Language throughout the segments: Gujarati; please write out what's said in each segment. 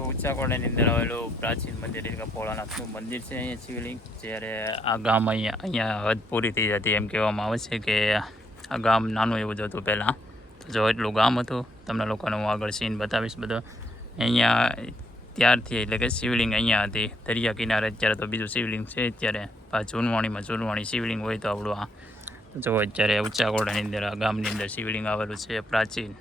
તો ઊંચા કોડાની અંદર આવેલું પ્રાચીન મંદિર એટલે કે ભોળાનાથનું મંદિર છે અહીંયા શિવલિંગ. જ્યારે આ ગામ અહીંયા હદ પૂરી થઈ જતી એમ કહેવામાં આવે છે કે આ ગામ નાનું એવું જ હતું પહેલાં. તો જો એટલું ગામ હતું, તમને લોકોને હું આગળ સીન બતાવીશ બધો. અહીંયા ત્યારથી એટલે કે શિવલિંગ અહીંયા હતી દરિયા કિનારે. અત્યારે તો બીજું શિવલિંગ છે અત્યારે જૂનવાણી શિવલિંગ હોય તો આપણું આ જો અત્યારે ઊંચા કોડાની અંદર આ ગામની અંદર શિવલિંગ આવેલું છે પ્રાચીન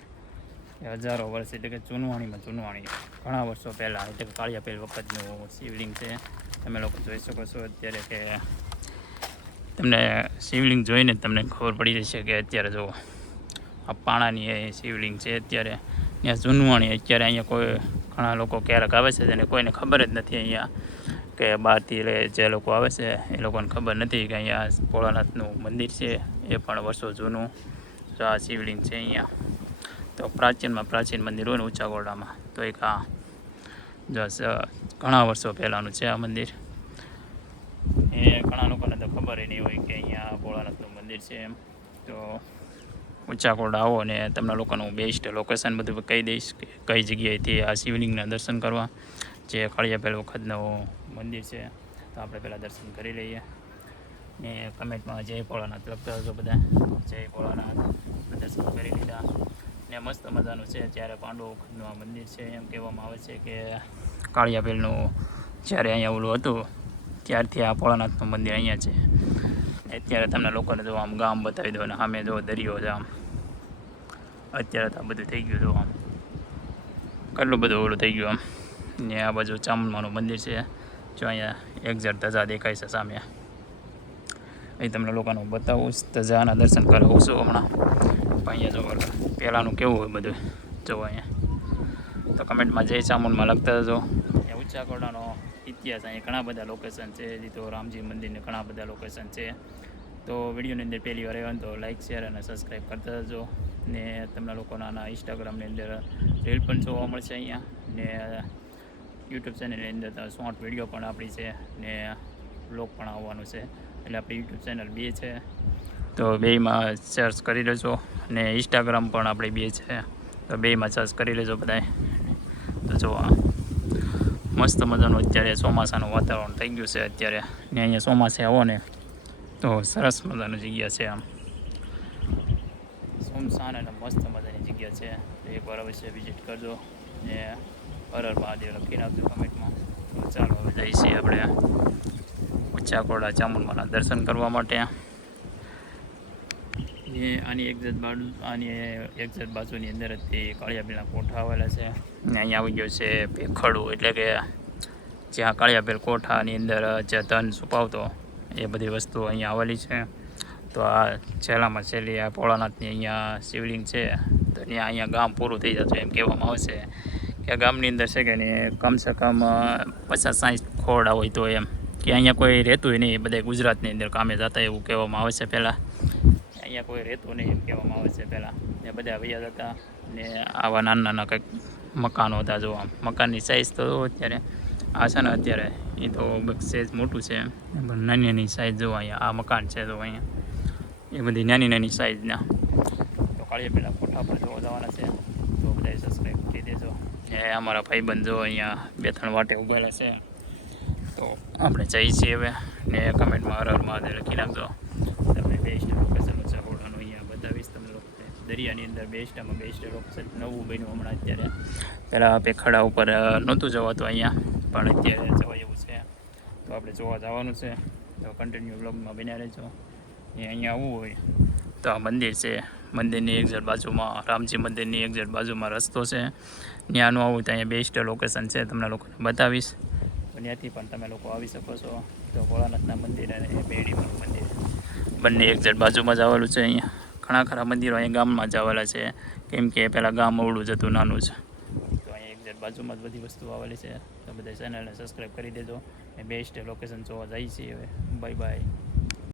હજારો વર્ષ એટલે કે જૂનવાણી ઘણા વર્ષો પહેલાં એટલે કે કાળિયા પહેલ વખતનું શિવલિંગ છે. તમે લોકો જોઈ શકો છો અત્યારે કે તમને શિવલિંગ જોઈને તમને ખબર પડી જશે કે અત્યારે જો આ પાણાની એ શિવલિંગ છે અત્યારે ત્યાં જૂનવાણી. અત્યારે અહીંયા કોઈ ઘણા લોકો ક્યારેક આવે છે અને કોઈને ખબર જ નથી અહીંયા કે બહારથી જે લોકો આવે છે એ લોકોને ખબર નથી કે અહીંયા ભોળાનાથનું મંદિર છે એ પણ વર્ષો જૂનું જો આ શિવલિંગ છે અહીંયા. તો પ્રાચીનમાં પ્રાચીન મંદિર હોય ને ઊંચા કોરડામાં તો એક આ જો ઘણા વર્ષો પહેલાંનું છે આ મંદિર. એ ઘણા લોકોને તો ખબર નહીં હોય કે અહીંયા ભોળાનાથનું મંદિર છે એમ. તો ઊંચા કોરડા આવો ને તમને લોકોનું હું બેસ્ટ લોકેશન બધું કહી દઈશ કે કઈ જગ્યાએથી આ શિવલિંગના દર્શન કરવા. જે કાળિયા પહેલ વખતનું મંદિર છે તો આપણે પહેલાં દર્શન કરી લઈએ. ને કમેન્ટમાં જય ભોળાનાથ લખતા હતો બધા. જય ભોળાનાથ દર્શન કરી લીધા ને મસ્ત મજાનું છે. જ્યારે પાંડવો વખતનું આ મંદિર છે એમ કહેવામાં આવે છે કે કાળિયા પહેલનું જ્યારે અહીંયા ઓલું હતું ત્યારથી આ ભોળાનાથનું મંદિર અહીંયા છે. અત્યારે તમને લોકોને જો આમ ગામ બતાવી દો અને સામે જો દરિયો છે આમ. અત્યારે તો આ બધું થઈ ગયું જો આમ કેટલું બધું ઓલું થઈ ગયું આમ. ને આ બાજુ ચામુંડાનું મંદિર છે જો અહીંયા એક્ઝેક્ટ ધજા દેખાય છે સામે. એ તમને લોકોને હું બતાવું ધજાના દર્શન કરાવું છું હમણાં. પણ અહીંયા જો પહેલાંનું કેવું હોય બધું જો અહીંયા. તો કમેન્ટમાં જય ચામુંડમાં લખતા જજો. અહીંયા ઊંચા કોરડાનો ઇતિહાસ અહીંયા ઘણા બધા લોકેશન છે. હજી તો રામજી મંદિરને ઘણા બધા લોકેશન છે. તો વિડીયોની અંદર પહેલી વાર આવ્યો તો લાઇક શેર અને સબસ્ક્રાઈબ કરતા જજો. ને તમને લોકોના આના ઇન્સ્ટાગ્રામની અંદર રીલ પણ જોવા મળશે અહીંયા. ને યુટ્યુબ ચેનલની અંદર શોર્ટ વિડીયો પણ આપણી છે ને બ્લોગ પણ આવવાનું છે. એટલે આપણી યુટ્યુબ ચેનલ બે છે તો બેમાં સર્ચ કરી લેજો. ને ઇન્સ્ટાગ્રામ પણ આપણી બે છે તો બેમાં સર્ચ કરી લેજો બધાય. તો જો મસ્ત મજાનું અત્યારે ચોમાસાનું વાતાવરણ થઈ ગયું છે અત્યારે. ને અહીંયા ચોમાસે આવો ને તો સરસ મજાની જગ્યા છે આમ. સુમસાન અને મસ્ત મજાની જગ્યા છે. તો એકવાર અવશ્ય વિઝિટ કરજો. ને હર હર મહાદેવ લખી નાખજો કમેન્ટમાં. તો ચાલો હવે જઈએ છીએ આપણે ઊંચા કોરડા ચામુંડમાના દર્શન કરવા માટે. આની એક્ઝેક્ટ બાજુની અંદર જ તે કાળિયા પહેલના કોઠા આવેલા છે. ને અહીંયા આવી ગયો છે ભેખડું એટલે કે જ્યાં કાળિયા પહેલ કોઠાની અંદર જે ધન છુપાવતો એ બધી વસ્તુઓ અહીંયા આવેલી છે. તો આ છેલ્લામાં છેલ્લી આ ભોળાનાથની અહીંયા શિવલિંગ છે. તો ત્યાં અહીંયા ગામ પૂરું થઈ જતું એમ કહેવામાં આવે છે કે ગામની અંદર છે કે નહીં કમસે કમ 50-60 ખોરડા હોય તો એમ કે અહીંયા કોઈ રહેતું નહીં. બધા ગુજરાતની અંદર કામે જતા એવું કહેવામાં આવે છે પહેલાં. અહીંયા કોઈ રહેતું નહીં એમ કહેવામાં આવે છે પહેલાં. ને બધા વૈયા જતા ને આવા નાના નાના કંઈક મકાનો હતા. જો આમ મકાનની સાઇઝ તો અત્યારે આ છે ને અત્યારે એ તો સાઇઝ મોટું છે પણ નાની નાની સાઇઝ જો અહીંયા આ મકાન છે તો અહીંયા એ બધી નાની નાની સાઇઝના. તો કાળિયા પહેલા કોઠા પર જોવા જવાના છે તો બધા સબસ્ક્રાઈબ કરી દેજો. એ અમારા ભાઈબંધ જો અહીંયા 2-3 વાટે ઉભેલા છે. તો આપણે જઈએ છીએ હવે. ને કમેન્ટમાં હર હર મહાદેવ લખી નાખજો. તમને બેસ્ટ લોકેશન ઊંચા કોરડાનું અહીંયા બતાવીશ તમને લોકો. દરિયાની અંદર બેસ્ટમાં બેસ્ટ લોકેશન નવું બન્યું હમણાં અત્યારે. પહેલાં પેખડા ઉપર નહોતું જવાતું અહીંયા પણ અત્યારે જવાય એવું છે. તો આપણે જોવા જવાનું છે તો કન્ટિન્યુ બ્લોગમાં બન્યા રહેજો. એ અહીંયા આવવું હોય તો આ મંદિર છે. મંદિરની એક્ઝેક્ટ બાજુમાં રામજી મંદિરની એક્ઝેક્ટ બાજુમાં રસ્તો છે. ત્યાંનું આવું તો અહીંયા બેસ્ટ લોકેશન છે તમને લોકોને બતાવીશ. તો ત્યાંથી પણ તમે લોકો આવી શકો છો. તો ભોળાનાથના મંદિર અને બેડીનું મંદિર બંને એક્ઝેક્ટ બાજુમાં જ આવેલું છે. અહીંયા ઘણા ખરા મંદિરો અહીંયા ગામમાં જ આવેલા છે કેમ કે પહેલાં ગામ અવળું જ હતું નાનું જ. તો અહીંયા એક્ઝેક્ટ બાજુમાં જ બધી વસ્તુ આવેલી છે. તો બધા ચેનલને સબસ્ક્રાઈબ કરી દેજો. એ બેસ્ટ લોકેશન જોવા જઈએ છીએ હવે. Bye bye.